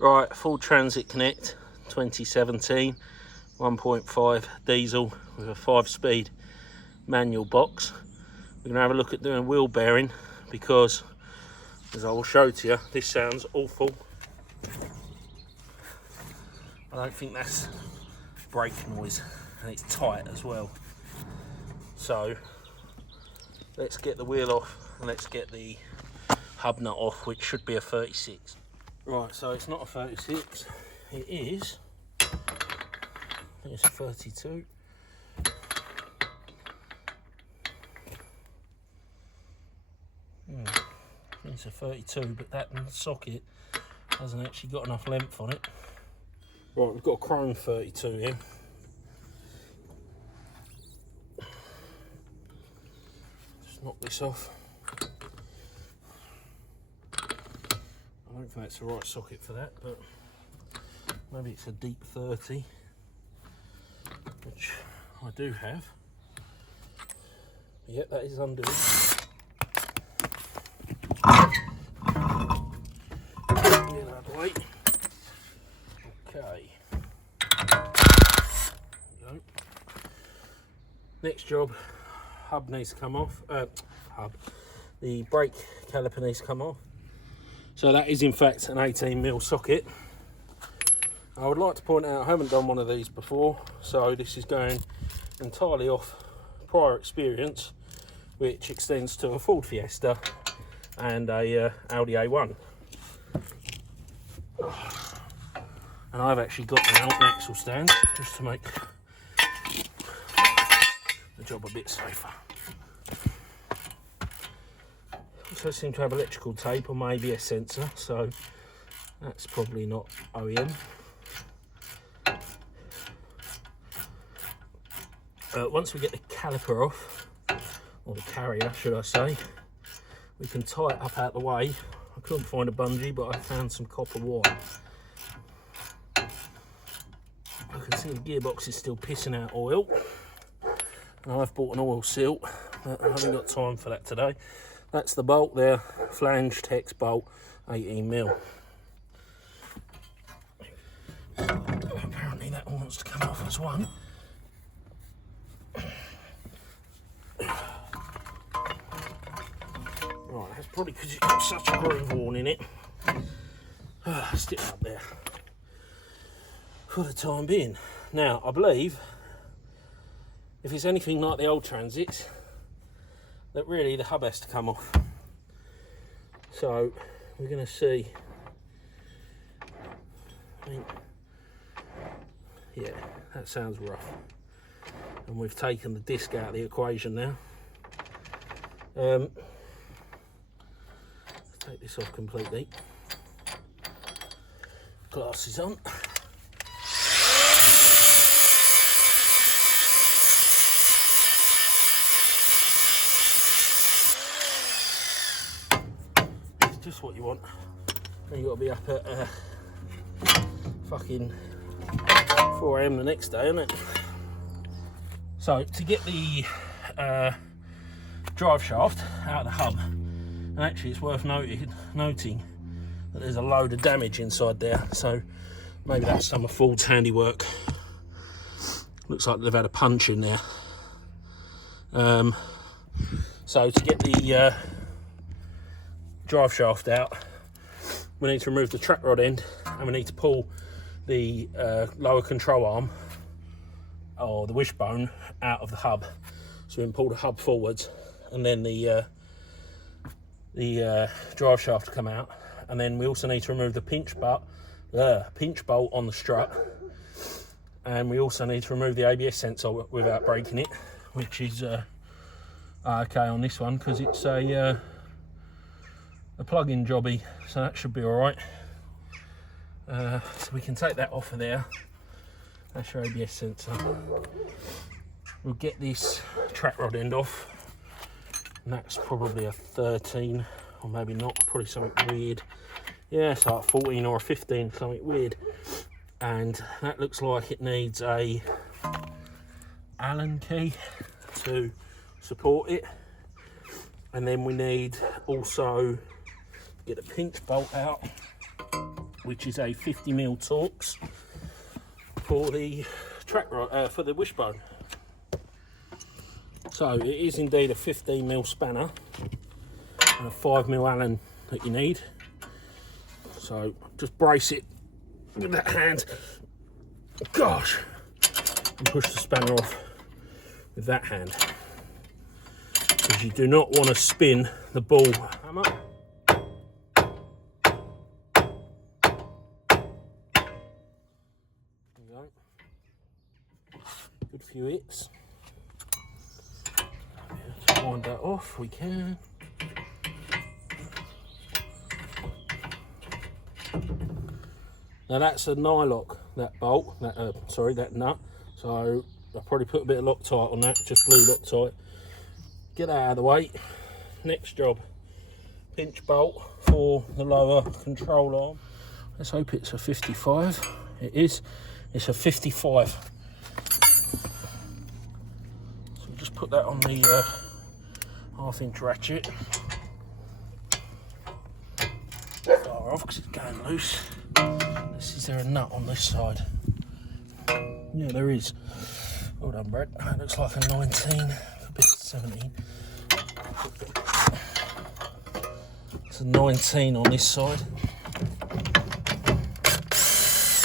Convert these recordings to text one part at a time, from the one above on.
Right, full transit connect 2017 1.5 diesel with a 5-speed manual box. We're going to have a look at doing wheel bearing because, as I will show to you, this sounds awful. I don't think that's brake noise, and it's tight as well. So let's get the wheel off and let's get the hub nut off, which should be a 36. Right, so it's not a 36, it is, I think it's a 32. I think it's a 32, but that socket hasn't actually got enough length on it. Right, we've got a chrome 32 here. Just knock this off. I don't think that's the right socket for that, but maybe it's a deep 30, which I do have. Yep, that is undone. Get that out of the way. Okay. There we go. Next job, hub needs to come off. The brake caliper needs to come off. So that is in fact an 18mm socket. I would like to point out I haven't done one of these before, so this is going entirely off prior experience, which extends to a Ford Fiesta and a Audi A1. And I've actually got an axle stand just to make the job a bit safer. Also seem to have electrical tape on my ABS sensor, so that's probably not OEM. Once we get the caliper off, or the carrier should I say, we can tie it up out the way. I couldn't find a bungee, but I found some copper wire. I can see the gearbox is still pissing out oil, and I've bought an oil seal, but I haven't got time for that today. That's the bolt there, flange Tex bolt, 18mm. Apparently that one wants to come off as one. Right, that's probably because it's got such a groove worn in it. Stick it up there for the time being. Now, I believe if it's anything like the old Transits, that really the hub has to come off. So we're going to see. I think, yeah, that sounds rough. And we've taken the disc out of the equation now. Take this off completely. Glasses on. Just what you want. Then you got to be up at fucking 4 AM the next day, isn't it? So to get the drive shaft out of the hub, and actually it's worth noting that there's a load of damage inside there, so maybe that's some of Ford's handiwork. Looks like they've had a punch in there. So to get the drive shaft out, we need to remove the track rod end, and we need to pull the lower control arm or the wishbone out of the hub. So we can pull the hub forwards, and then the drive shaft to come out. And then we also need to remove the pinch bolt on the strut, and we also need to remove the ABS sensor without breaking it, which is okay on this one because it's a plug-in jobby, so that should be all right. So we can take that off of there. That's your ABS sensor. We'll get this track rod end off, and that's probably a 13, or maybe not, probably something weird. Yeah, it's like 14 or a 15, something weird. And that looks like it needs a Allen key to support it. And then we need also get a pinch bolt out. which is a 50mm Torx for the for the wishbone. So it is indeed a 15mm spanner and a 5mm Allen that you need. So just brace it with that hand, gosh, and push the spanner off with that hand, because you do not want to spin the ball hammer. There you go. Good few hits. To wind that off, we can. Now that's a nylock, that bolt, that nut. So I'll probably put a bit of Loctite on that, just blue Loctite. Get that out of the way. Next job, pinch bolt for the lower control arm. Let's hope it's a 55. It is. It's a 55. So we'll just put that on the 1/2" ratchet. Fire off because it's going loose. Is there a nut on this side? Yeah, there is. Well done, Brett. That looks like a 19, a bit 17. It's a 19 on this side. That's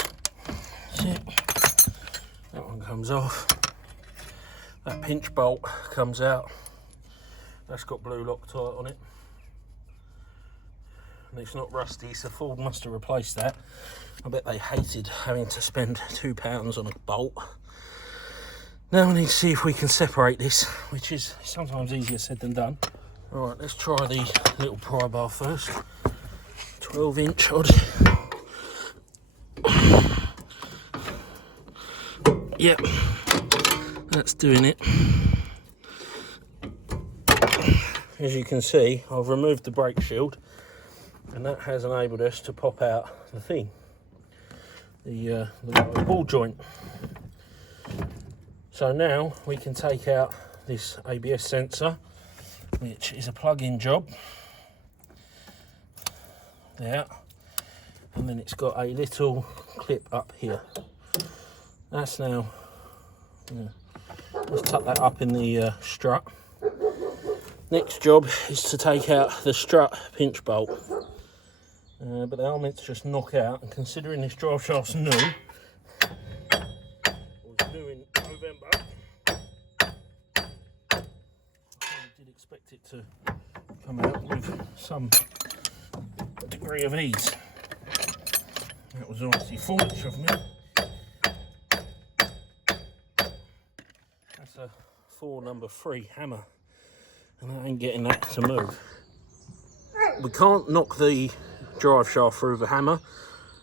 it. That one comes off. That pinch bolt comes out. That's got blue Loctite on it. And it's not rusty, so Ford must have replaced that. I bet they hated having to spend £2 on a bolt. Now we need to see if we can separate this, which is sometimes easier said than done. Alright, let's try the little pry bar first. 12" odd. Yep, that's doing it. As you can see, I've removed the brake shield, and that has enabled us to pop out the thing, the ball joint. So now we can take out this ABS sensor, which is a plug-in job there, and then it's got a little clip up here. That's now, let's tuck that up in the strut. Next job is to take out the strut pinch bolt. But the helmet's just knock out, and considering this drive shaft's new, was new in November, I did expect it to come out with some degree of ease. That was obviously foolish of me. That's a Ford number 3 hammer, and I ain't getting that to move. We can't knock the drive shaft through the hammer,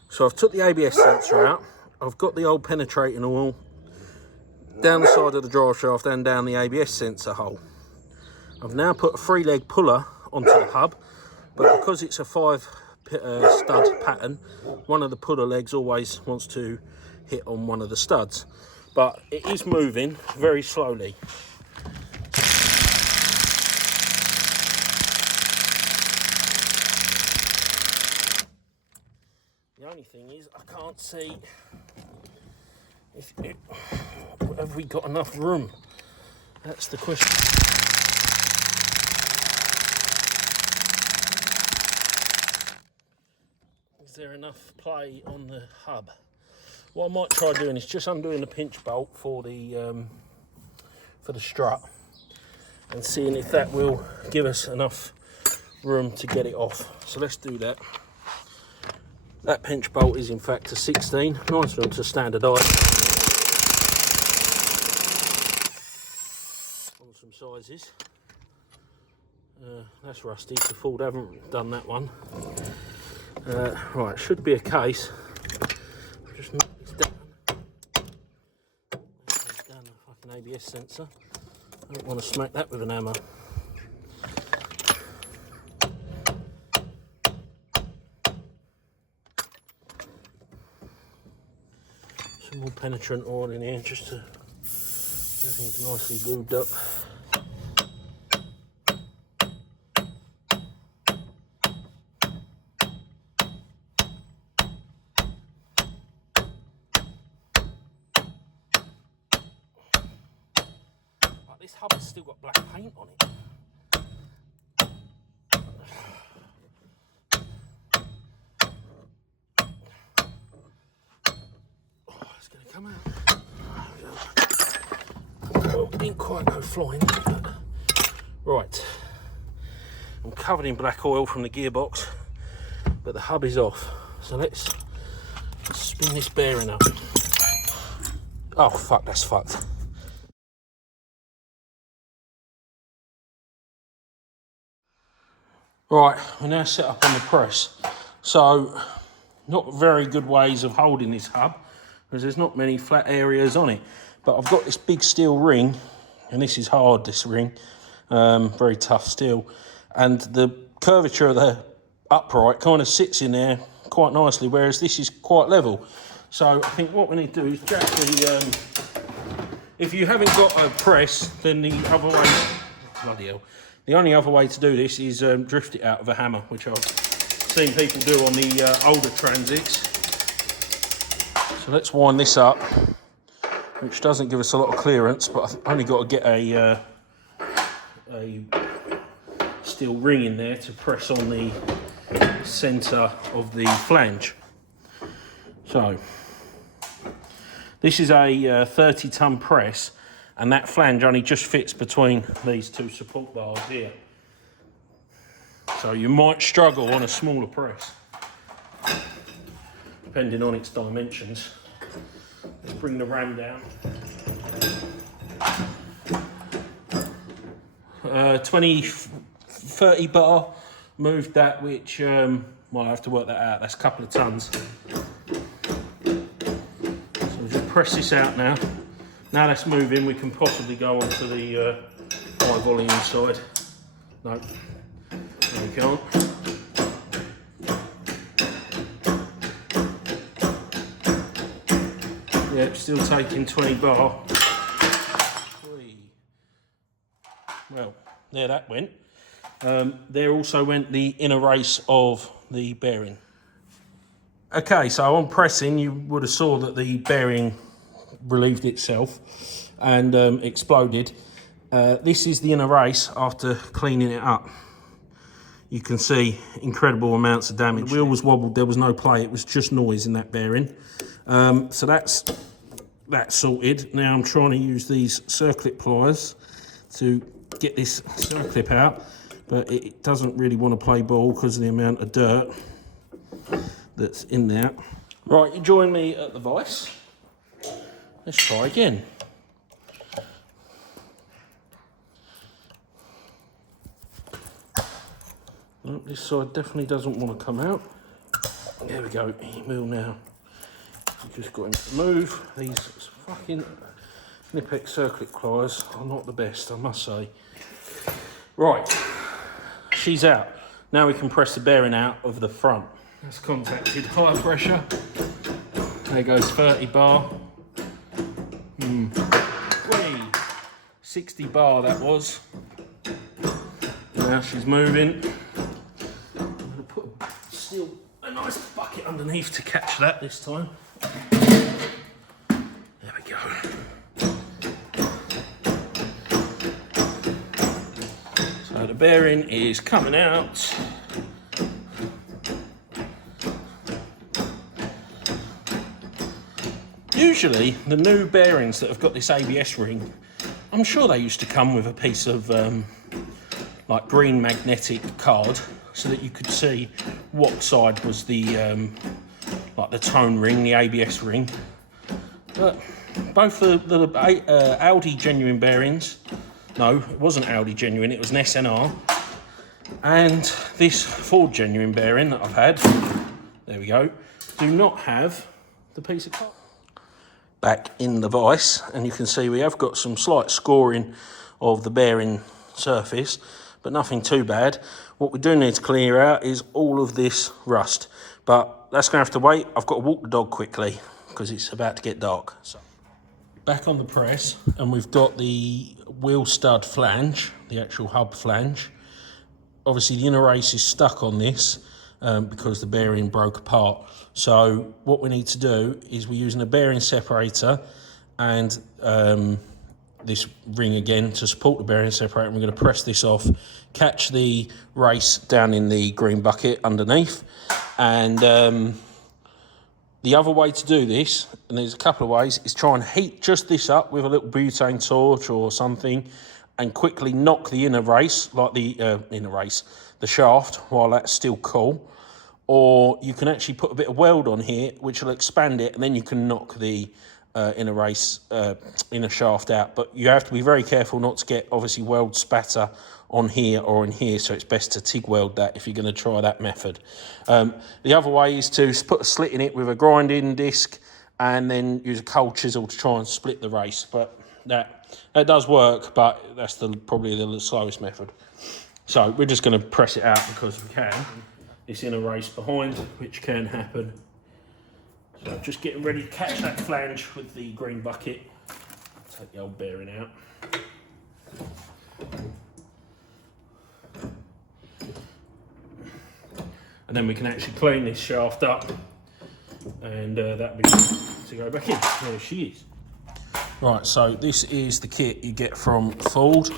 so I've took the ABS sensor out. I've got the old penetrating oil down the side of the drive shaft and down the ABS sensor hole. I've now put a 3-leg puller onto the hub, but because it's a 5 stud pattern, one of the puller legs always wants to hit on one of the studs, but it is moving very slowly. The only thing is, I can't see have we got enough room? That's the question. Is there enough play on the hub? What I might try doing is just undoing the pinch bolt for the strut and seeing if that will give us enough room to get it off. So let's do that. That pinch bolt is in fact a 16, nice one to standardise on some sizes. That's rusty, so Ford haven't done that one. Right, should be a case. Just knock this down. Down the fucking ABS sensor. I don't want to smack that with an hammer. Some more penetrant oil in here just to everything's nicely lubed up. this hub has still got black paint on it. Oh, it's going to come out. Well, didn't quite go flying, but... Right. I'm covered in black oil from the gearbox, but the hub is off. So let's spin this bearing up. Oh, fuck, that's fucked. Right, we're now set up on the press. So, not very good ways of holding this hub, because there's not many flat areas on it. But I've got this big steel ring, and this is hard, this ring. Very tough steel. And the curvature of the upright kind of sits in there quite nicely, whereas this is quite level. So I think what we need to do is jack the... if you haven't got a press, then the other way... Bloody hell. The only other way to do this is drift it out of a hammer, which I've seen people do on the older Transits. So let's wind this up, which doesn't give us a lot of clearance, but I've only got to get a steel ring in there to press on the centre of the flange. So this is a 30-ton press, and that flange only just fits between these two support bars here. So you might struggle on a smaller press, depending on its dimensions. Let's bring the ram down. 30 bar, moved that, which might have to work that out. That's a couple of tons. So we'll just press this out now. Now that's moving, we can possibly go on to the high volume side. No, we can't. Yep, still taking 20 bar. Well, there that went. There also went the inner race of the bearing. Okay, so on pressing, you would have saw that the bearing relieved itself and exploded. This is the inner race after cleaning it up. You can see incredible amounts of damage. The wheel was wobbled, there was no play, it was just noise in that bearing. So that's sorted. Now I'm trying to use these circlip pliers to get this circlip out, but it doesn't really want to play ball because of the amount of dirt that's in there. Right, you join me at the vise. Let's try again. Nope, this side definitely doesn't want to come out. There we go, he will now. We've just got him to move. These fucking Nipex circlip pliers are not the best, I must say. Right, she's out. Now we can press the bearing out of the front. That's contacted higher pressure. There goes 30 bar. 60 bar that was. Now she's moving. I'm going to put a nice bucket underneath to catch that this time. There we go. So the bearing is coming out. Usually, the new bearings that have got this ABS ring, I'm sure they used to come with a piece of like green magnetic card so that you could see what side was the like the tone ring, the ABS ring. But both the Audi genuine bearings, no, it wasn't Audi genuine, it was an SNR, and this Ford genuine bearing that I've had, there we go, do not have the piece of card. Back in the vise, and you can see we have got some slight scoring of the bearing surface, but nothing too bad. What we do need to clear out is all of this rust, but that's going to have to wait. I've got to walk the dog quickly because it's about to get dark. So back on the press, and we've got the wheel stud flange, the actual hub flange. Obviously the inner race is stuck on this because the bearing broke apart. So what we need to do is we're using a bearing separator and this ring again to support the bearing separator. We're going to press this off, catch the race down in the green bucket underneath. And the other way to do this, and there's a couple of ways, is try and heat just this up with a little butane torch or something, and quickly knock the inner race, like the the shaft, while that's still cool. Or you can actually put a bit of weld on here, which will expand it, and then you can knock the inner shaft out. But you have to be very careful not to get, obviously, weld spatter on here or in here, so it's best to TIG weld that if you're going to try that method. The other way is to put a slit in it with a grinding disc and then use a cold chisel to try and split the race. But that does work, but that's probably the slowest method. So we're just going to press it out because we can. It's in a race behind, which can happen. So just getting ready to catch that flange with the green bucket. Take the old bearing out. And then we can actually clean this shaft up, and that'll be to go back in. There she is. Right, so this is the kit you get from Ford.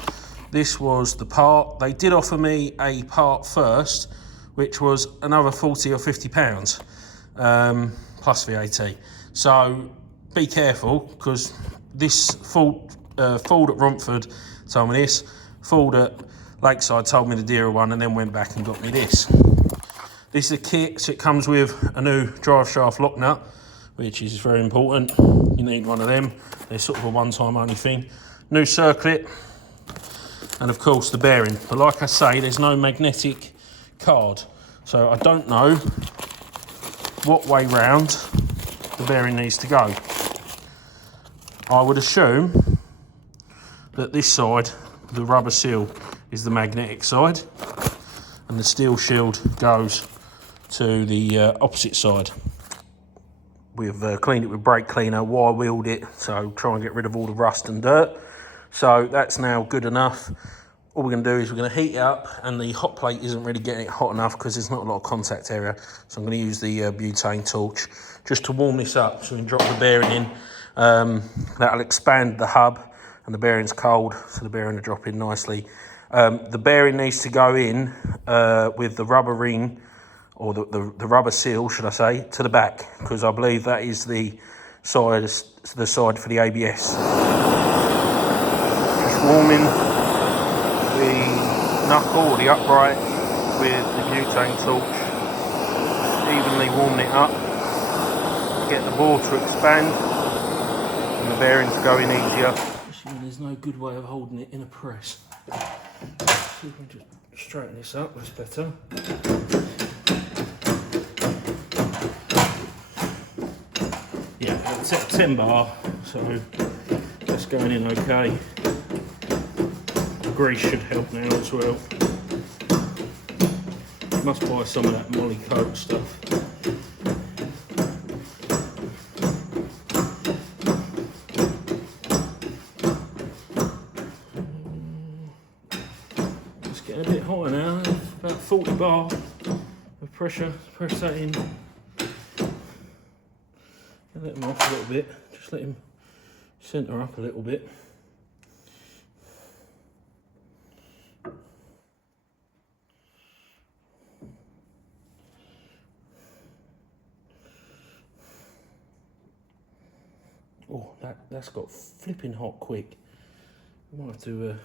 This was the part. They did offer me a part first, which was another 40 or 50 pounds, plus VAT. So be careful, because this Ford at Romford told me this, Ford at Lakeside told me the dearer one, and then went back and got me this. This is a kit, so it comes with a new drive shaft lock nut, which is very important. You need one of them. They're sort of a one-time only thing. New circlip, and of course the bearing. But like I say, there's no magnetic card, so I don't know what way round the bearing needs to go. I would assume that this side, the rubber seal, is the magnetic side, and the steel shield goes to the opposite side. We've cleaned it with brake cleaner, wire wheeled it, so try and get rid of all the rust and dirt. So that's now good enough. All we're going to do is we're going to heat it up, and the hot plate isn't really getting it hot enough because there's not a lot of contact area. So I'm going to use the butane torch just to warm this up, so we can drop the bearing in. That'll expand the hub, and the bearing's cold, so the bearing will drop in nicely. The bearing needs to go in with the rubber ring, or the rubber seal, should I say, to the back, because I believe that is the side for the ABS. Just warming the knuckle or the upright with the butane torch, evenly warming it up, get the bore to expand and the bearing to go in easier. There's no good way of holding it in a press. So we can just straighten this up, that's better. Yeah, it's at 10 bar, so that's going in okay. The grease should help now as well. Must buy some of that Molly Coke stuff. It's getting a bit higher now, about 40 bar of pressure. Press that in. Let him off a little bit, just let him centre up a little bit. Oh, that's got flipping hot quick. Might have to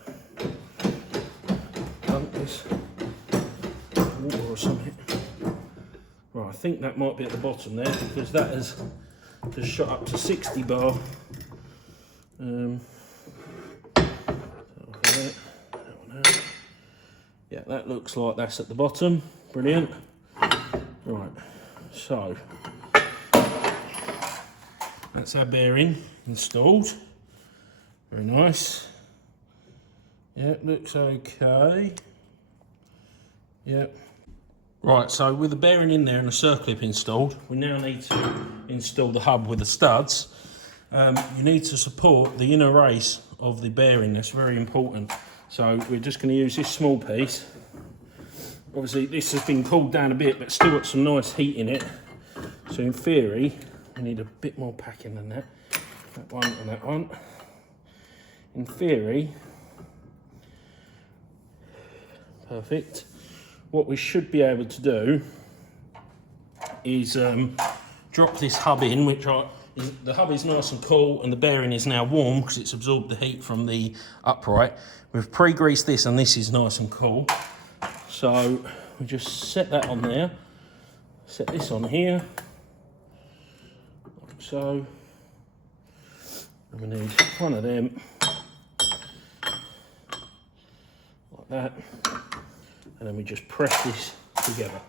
dump this water or something. Right, I think that might be at the bottom there, because that has just shot up to 60 bar. Yeah, that looks like that's at the bottom. Brilliant. Right, so that's our bearing installed. Very nice. Yeah, looks okay. Yep. Right, so with the bearing in there and the circlip installed, we now need to install the hub with the studs. You need to support the inner race of the bearing, that's very important. So we're just going to use this small piece. Obviously this has been cooled down a bit, but still got some nice heat in it. So in theory, we need a bit more packing than that. That one and that one. in theory, perfect. What we should be able to do is drop this hub in, the hub is nice and cool and the bearing is now warm because it's absorbed the heat from the upright. We've pre-greased this and this is nice and cool. So we just set that on there, set this on here, like so. And we need one of them, like that. And then we just press this together.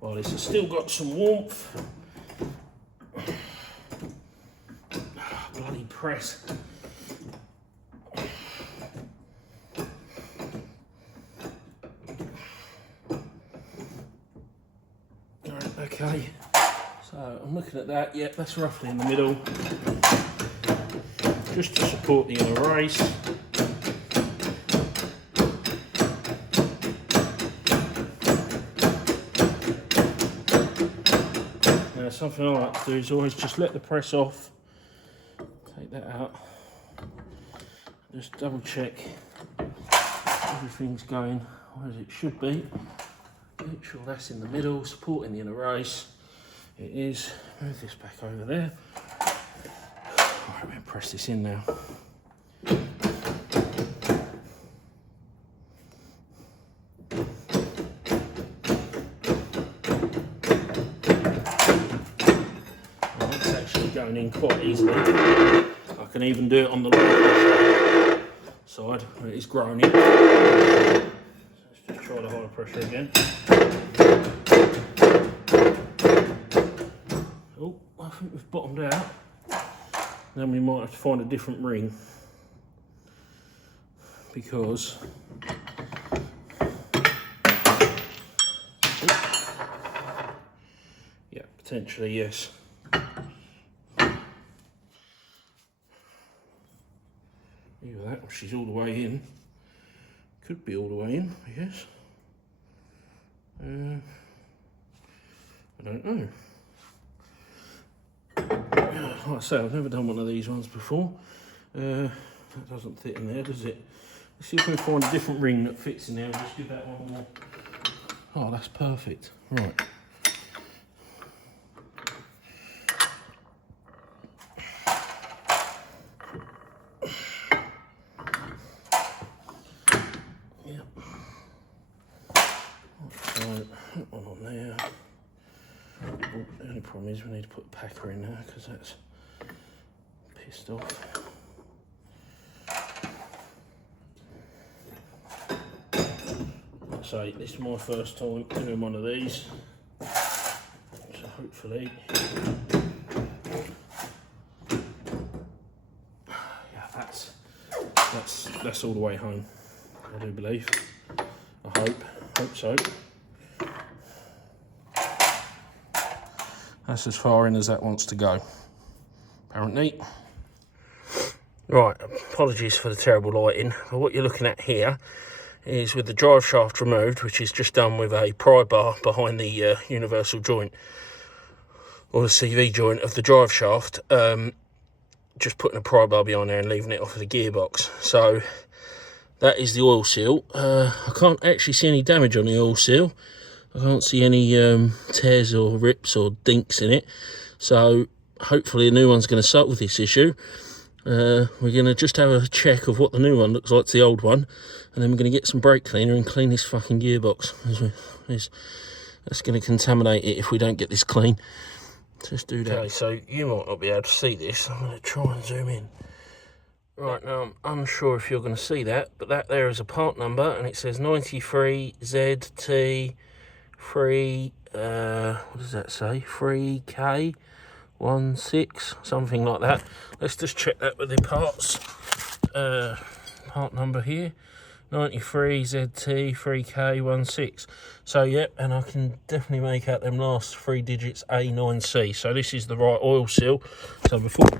While this has still got some warmth. Bloody press. Alright, okay. So I'm looking at that, yep, that's roughly in the middle. Just to support the inner race. Now something I like to do is always just let the press off, take that out, just double check everything's going as it should be. Make sure that's in the middle, supporting the inner race. It is. Move this back over there. Right, I'm going to press this in now. Well, it's actually going in quite easily. I can even do it on the lower side where it is groaning. Let's just try the higher pressure again. Oh, I think we've bottomed out. Then we might have to find a different ring because yeah, potentially yes. Either that or she's all the way in. Could be all the way in, I guess. I don't know. Like I say, I've never done one of these ones before. That doesn't fit in there, does it? Let's see if we can find a different ring that fits in there and just give that one more. Oh, that's perfect. Right. Yep. Right, that one on there. Oh, the only problem is we need to put a packer in there because that's pissed off. So this is my first time doing one of these, so hopefully, yeah, that's all the way home. I do believe. I hope so. That's as far in as that wants to go, apparently. Right, apologies for the terrible lighting, but what you're looking at here is with the drive shaft removed, which is just done with a pry bar behind the universal joint, or the CV joint of the drive shaft, just putting a pry bar behind there and leaving it off of the gearbox. So that is the oil seal. I can't actually see any damage on the oil seal. I can't see any tears or rips or dinks in it. So hopefully a new one's going to solve this issue. We're going to just have a check of what the new one looks like to the old one, and then we're going to get some brake cleaner and clean this fucking gearbox. That's going to contaminate it if we don't get this clean. Just do that. Okay, so you might not be able to see this. I'm going to try and zoom in. Right, now I'm unsure if you're going to see that, but that there is a part number, and it says 93ZT3, what does that say? 3K16, something like that. Let's just check that with the parts. Part number here, 93ZT3K16. So yep, and I can definitely make out them last 3 digits A9C. So this is the right oil seal. So before we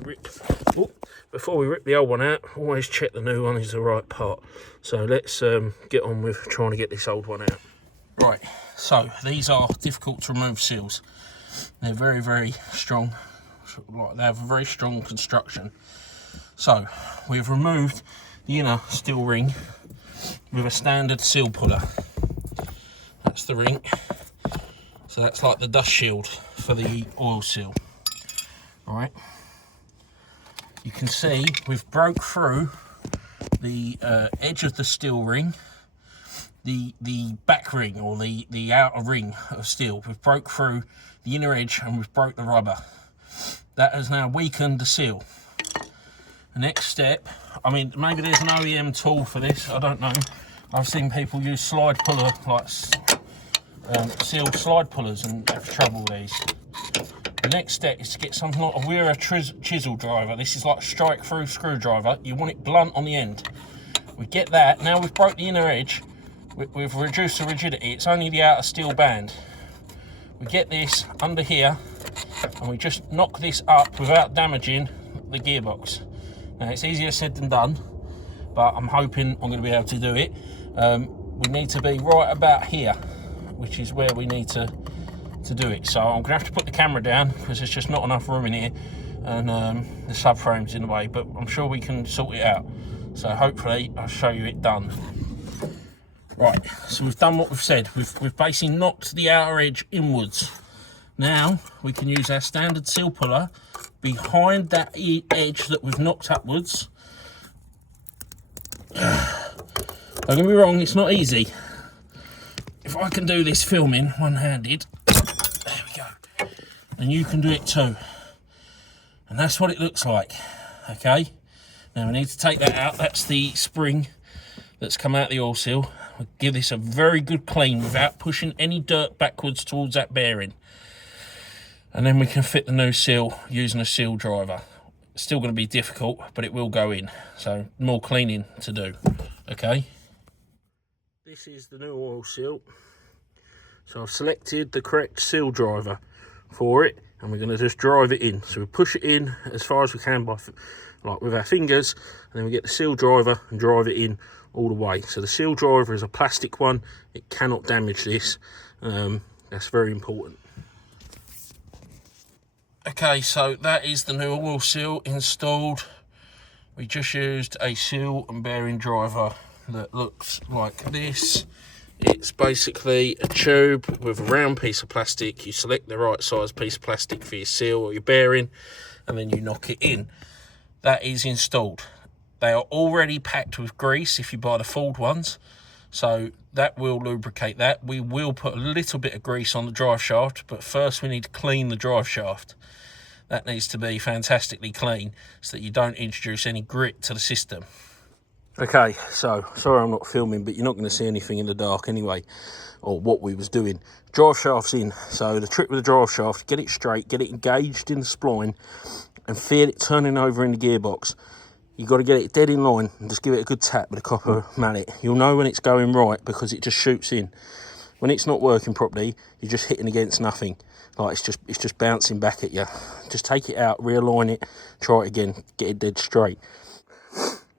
rip the old one out, always check the new one is the right part. So let's get on with trying to get this old one out. Right, so these are difficult to remove seals. They're very, very strong. They have a very strong construction. So we've removed the inner steel ring with a standard seal puller. That's the ring. So that's like the dust shield for the oil seal. All right. You can see we've broke through the edge of the steel ring, the back ring, or the outer ring of steel. We've broke through the inner edge and we've broke the rubber. That has now weakened the seal. The next step, I mean, maybe there's an OEM tool for this, I don't know. I've seen people use slide puller, like sealed slide pullers, and have trouble with these. The next step is to get something like a Weir chisel driver. This is like a strike through screwdriver. You want it blunt on the end. We get that. Now we've broke the inner edge. We've reduced the rigidity. It's only the outer steel band. We get this under here and we just knock this up without damaging the gearbox. Now it's easier said than done, but I'm hoping I'm going to be able to do it. We need to be right about here, which is where we need to do it. So I'm going to have to put the camera down because there's just not enough room in here, and the subframe's in the way, but I'm sure we can sort it out. So hopefully I'll show you it done. Right, so we've done what we've said. We've basically knocked the outer edge inwards. Now we can use our standard seal puller behind that edge that we've knocked upwards. Don't get me wrong, it's not easy. If I can do this filming one-handed, there we go, and you can do it too. And that's what it looks like, okay? Now we need to take that out. That's the spring that's come out of the oil seal. We'll give this a very good clean without pushing any dirt backwards towards that bearing. And then we can fit the new seal using a seal driver. It's still going to be difficult, but it will go in. So more cleaning to do, okay? This is the new oil seal. So I've selected the correct seal driver for it, and we're going to just drive it in. So we push it in as far as we can like with our fingers, and then we get the seal driver and drive it in all the way. So the seal driver is a plastic one. It cannot damage this. That's very important. Okay, so that is the new oil seal installed. We just used a seal and bearing driver that looks like this. It's basically a tube with a round piece of plastic. You select the right size piece of plastic for your seal or your bearing, and then you knock it in. That is installed. They are already packed with grease if you buy the Ford ones, so that will lubricate that. We will put a little bit of grease on the drive shaft, but first we need to clean the drive shaft. That needs to be fantastically clean so that you don't introduce any grit to the system. Okay, so sorry I'm not filming, but you're not going to see anything in the dark anyway, or what we was doing. Drive shaft's in. So the trick with the drive shaft, get it straight, get it engaged in the spline, and feel it turning over in the gearbox. You've got to get it dead in line and just give it a good tap with a copper mallet. You'll know when it's going right because it just shoots in. When it's not working properly, you're just hitting against nothing. Like it's just bouncing back at you. Just take it out, realign it, try it again, get it dead straight.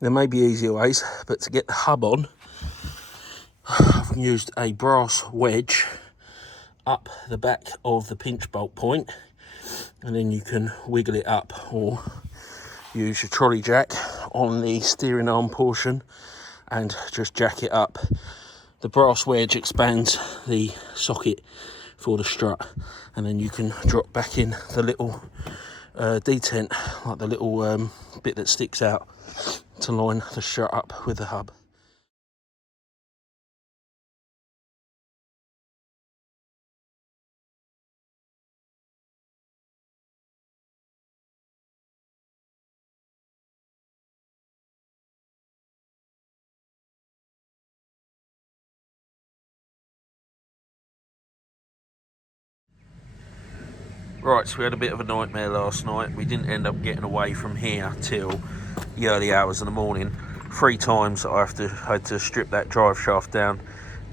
There may be easier ways, but to get the hub on, I've used a brass wedge up the back of the pinch bolt point, and then you can wiggle it up or use your trolley jack on the steering arm portion and just jack it up. The brass wedge expands the socket for the strut, and then you can drop back in the little detent, like the little bit that sticks out to line the strut up with the hub. Right, so we had a bit of a nightmare last night. We didn't end up getting away from here till the early hours of the morning. 3 times I had to strip that drive shaft down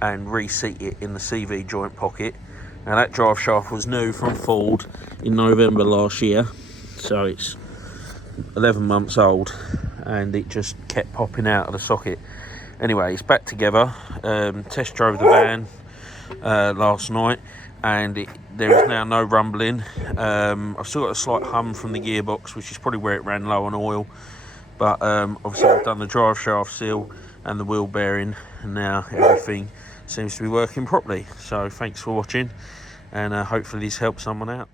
and reseat it in the CV joint pocket. Now that drive shaft was new from Ford in November last year, so it's 11 months old, and it just kept popping out of the socket. Anyway, it's back together. Test drove the van last night, and there is now no rumbling. I've still got a slight hum from the gearbox, which is probably where it ran low on oil. But obviously we've done the drive shaft seal and the wheel bearing, and now everything seems to be working properly. So thanks for watching, and hopefully this helps someone out.